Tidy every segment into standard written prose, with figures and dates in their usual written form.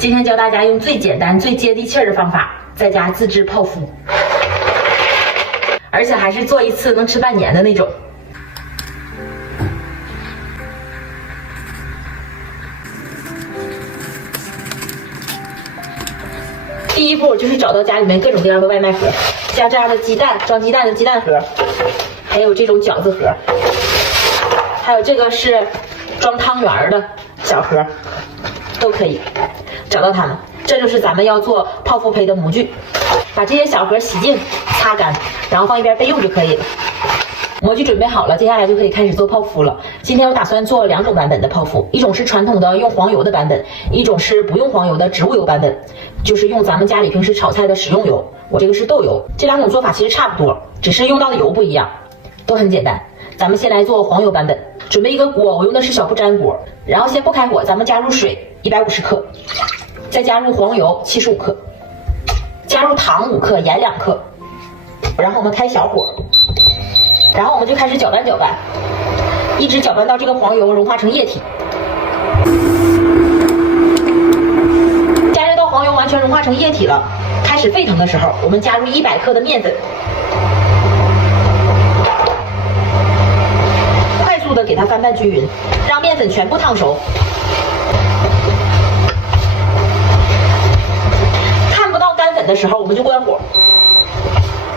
今天教大家用最简单、最接地气儿的方法，在家自制泡芙，而且还是做一次能吃半年的那种。第一步就是找到家里面各种各样的外卖盒，像这样的鸡蛋，装鸡蛋的鸡蛋盒，还有这种饺子盒，还有这个是装汤圆的小盒，都可以找到它们。这就是咱们要做泡芙胚的模具，把这些小盒洗净、擦干，然后放一边备用就可以了。模具准备好了，接下来就可以开始做泡芙了。今天我打算做2种版本的泡芙，一种是传统的用黄油的版本，一种是不用黄油的植物油版本，就是用咱们家里平时炒菜的食用油。我这个是豆油，这2种做法其实差不多，只是用到的油不一样，都很简单。咱们先来做黄油版本，准备一个锅，我用的是小不粘锅，然后先不开火，咱们加入水150克，再加入黄油75克，加入糖5克，盐2克，然后我们开小火。然后我们就开始搅拌搅拌，一直搅拌到这个黄油融化成液体。加热到黄油完全融化成液体了，开始沸腾的时候，我们加入100克的面粉，快速的给它翻拌均匀，让面粉全部烫熟。看不到干粉的时候，我们就关火；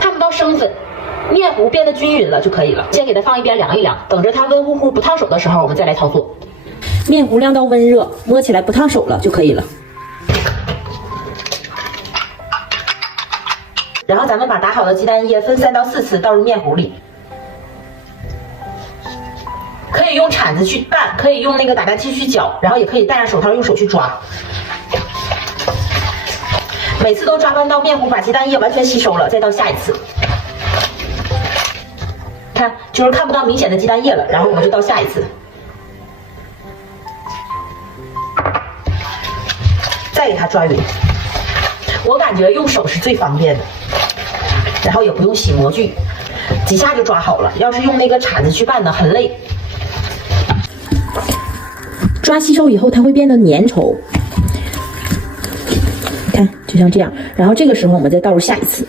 看不到生粉。面糊变得均匀了就可以了，先给它放一边凉一凉，等着它温乎乎不烫手的时候，我们再来操作。面糊晾到温热，摸起来不烫手了就可以了。然后咱们把打好的鸡蛋液分3到4次倒入面糊里，可以用铲子去拌，可以用那个打蛋器去搅，然后也可以戴上手套用手去抓。每次都抓拌到面糊把鸡蛋液完全吸收了，再倒下一次。看，就是看不到明显的鸡蛋液了，然后我们就倒下一次，再给它抓匀。我感觉用手是最方便的，然后也不用洗模具，几下就抓好了。要是用那个铲子去拌呢，很累。抓吸收以后，它会变得粘稠，看，就像这样。然后这个时候我们再倒入下一次。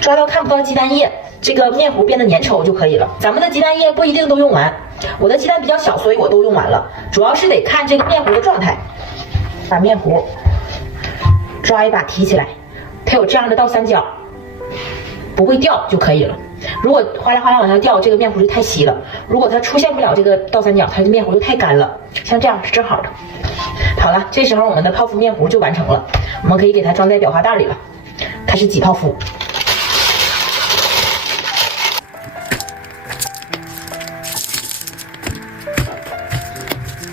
抓到看不到鸡蛋液，这个面糊变得粘稠就可以了。咱们的鸡蛋液不一定都用完，我的鸡蛋比较小，所以我都用完了。主要是得看这个面糊的状态，把面糊抓一把提起来，它有这样的倒三角，不会掉就可以了。如果哗啦哗啦往下掉，这个面糊就太稀了；如果它出现不了这个倒三角，它的面糊就太干了。像这样是正好的。好了，这时候我们的泡芙面糊就完成了，我们可以给它装在裱花袋里了，开始挤泡芙。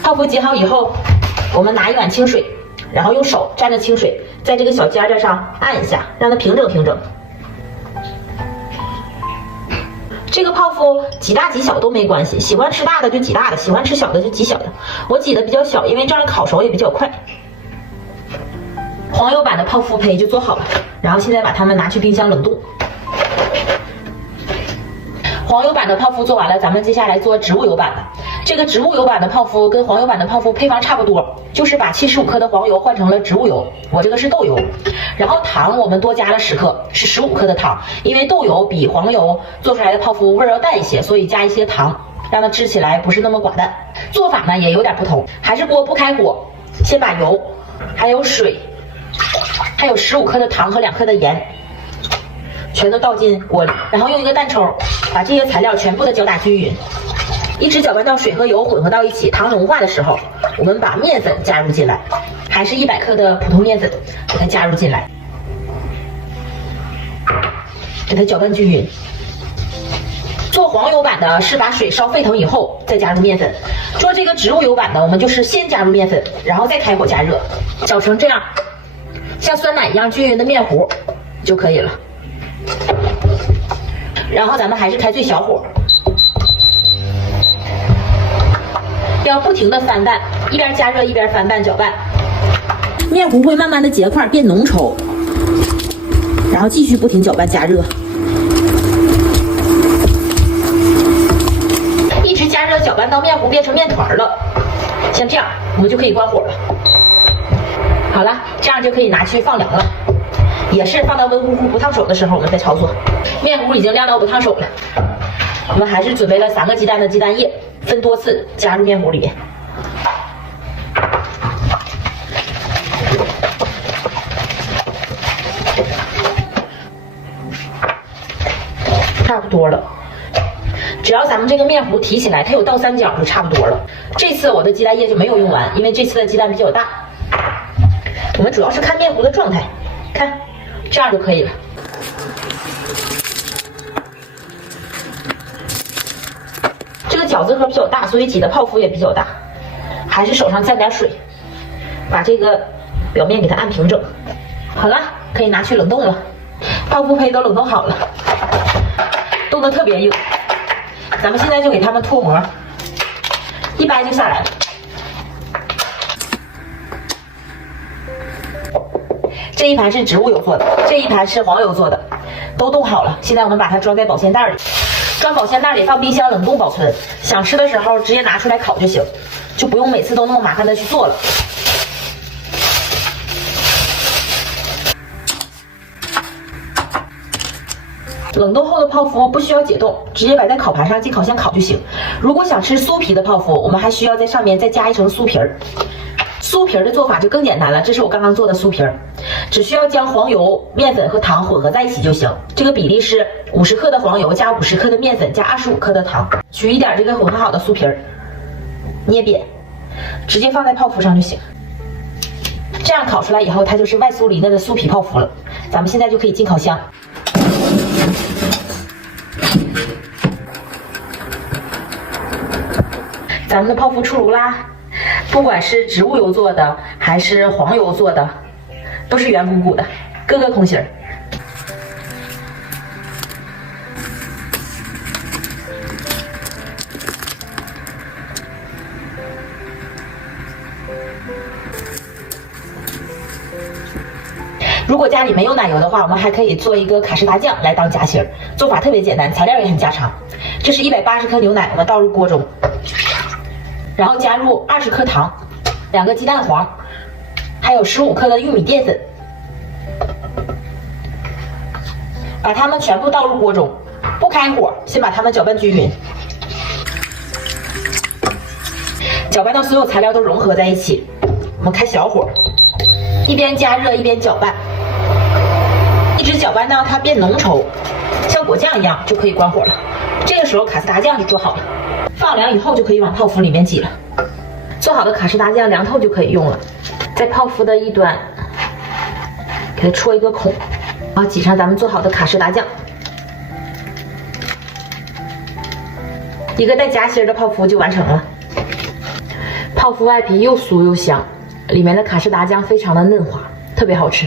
泡芙挤好以后，我们拿一碗清水，然后用手蘸着清水，在这个小尖尖上按一下，让它平整平整。这个泡芙挤大挤小都没关系，喜欢吃大的就挤大的，喜欢吃小的就挤小的。我挤的比较小，因为这样烤熟也比较快。黄油版的泡芙胚就做好了，然后现在把它们拿去冰箱冷冻。黄油版的泡芙做完了，咱们接下来做植物油版的。这个植物油版的泡芙跟黄油版的泡芙配方差不多，就是把75克的黄油换成了植物油，我这个是豆油。然后糖我们多加了10克，是15克的糖，因为豆油比黄油做出来的泡芙味儿要淡一些，所以加一些糖，让它吃起来不是那么寡淡。做法呢也有点不同，还是锅不开火，先把油、还有水、还有15克的糖和2克的盐全都倒进锅里，然后用一个蛋抽把这些材料全部的搅打均匀。一直搅拌到水和油混合到一起，糖融化的时候，我们把面粉加入进来，还是100克的普通面粉，给它加入进来，给它搅拌均匀。做黄油版的是把水烧沸腾以后再加入面粉，做这个植物油版的我们就是先加入面粉，然后再开火加热，搅成这样像酸奶一样均匀的面糊就可以了。然后咱们还是开最小火，要不停的翻拌，一边加热一边翻拌搅拌。面糊会慢慢的结块变浓稠，然后继续不停搅拌加热，一直加热搅拌到面糊变成面团了，像这样我们就可以关火了。好了，这样就可以拿去放凉了，也是放到温乎乎不烫手的时候我们再操作。面糊已经晾到不烫手了，我们还是准备了3个鸡蛋的鸡蛋液，分多次加入面糊里面。差不多了，只要咱们这个面糊提起来，它有倒三角就差不多了。这次我的鸡蛋液就没有用完，因为这次的鸡蛋比较大。我们主要是看面糊的状态，看这样就可以了。这个饺子盒比较大，所以挤的泡芙也比较大，还是手上沾点水，把这个表面给它按平整。好了，可以拿去冷冻了。泡芙胚都冷冻好了，冻得特别硬。咱们现在就给它们脱模，一掰就下来了。这一盘是植物油做的，这一盘是黄油做的，都冻好了。现在我们把它装在保鲜袋里，装保鲜袋里放冰箱冷冻保存。想吃的时候直接拿出来烤就行，就不用每次都那么麻烦的去做了。冷冻后的泡芙不需要解冻，直接摆在烤盘上进烤箱烤就行。如果想吃酥皮的泡芙，我们还需要在上面再加一层酥皮儿。酥皮儿的做法就更简单了，这是我刚刚做的酥皮儿，只需要将黄油、面粉和糖混合在一起就行。这个比例是50克的黄油加50克的面粉加25克的糖。取一点这个混合好的酥皮儿，捏扁，直接放在泡芙上就行。这样烤出来以后，它就是外酥里嫩的酥皮泡芙了。咱们现在就可以进烤箱。咱们的泡芙出炉啦！不管是植物油做的还是黄油做的，都是圆鼓鼓的，个个空心儿。如果家里没有奶油的话，我们还可以做一个卡士达酱来当夹心儿，做法特别简单，材料也很家常。这是180克牛奶，我们倒入锅中，然后加入20克糖，2个鸡蛋黄，还有15克的玉米淀粉，把它们全部倒入锅中，不开火，先把它们搅拌均匀，搅拌到所有材料都融合在一起。我们开小火，一边加热一边搅拌，一直搅拌到它变浓稠，像果酱一样就可以关火了。这个时候卡士达酱就做好了，放凉以后就可以往泡芙里面挤了。做好的卡士达酱凉透就可以用了，在泡芙的一端给它戳一个孔，然后挤上咱们做好的卡士达酱，一个带夹心的泡芙就完成了。泡芙外皮又酥又香，里面的卡士达酱非常的嫩滑，特别好吃。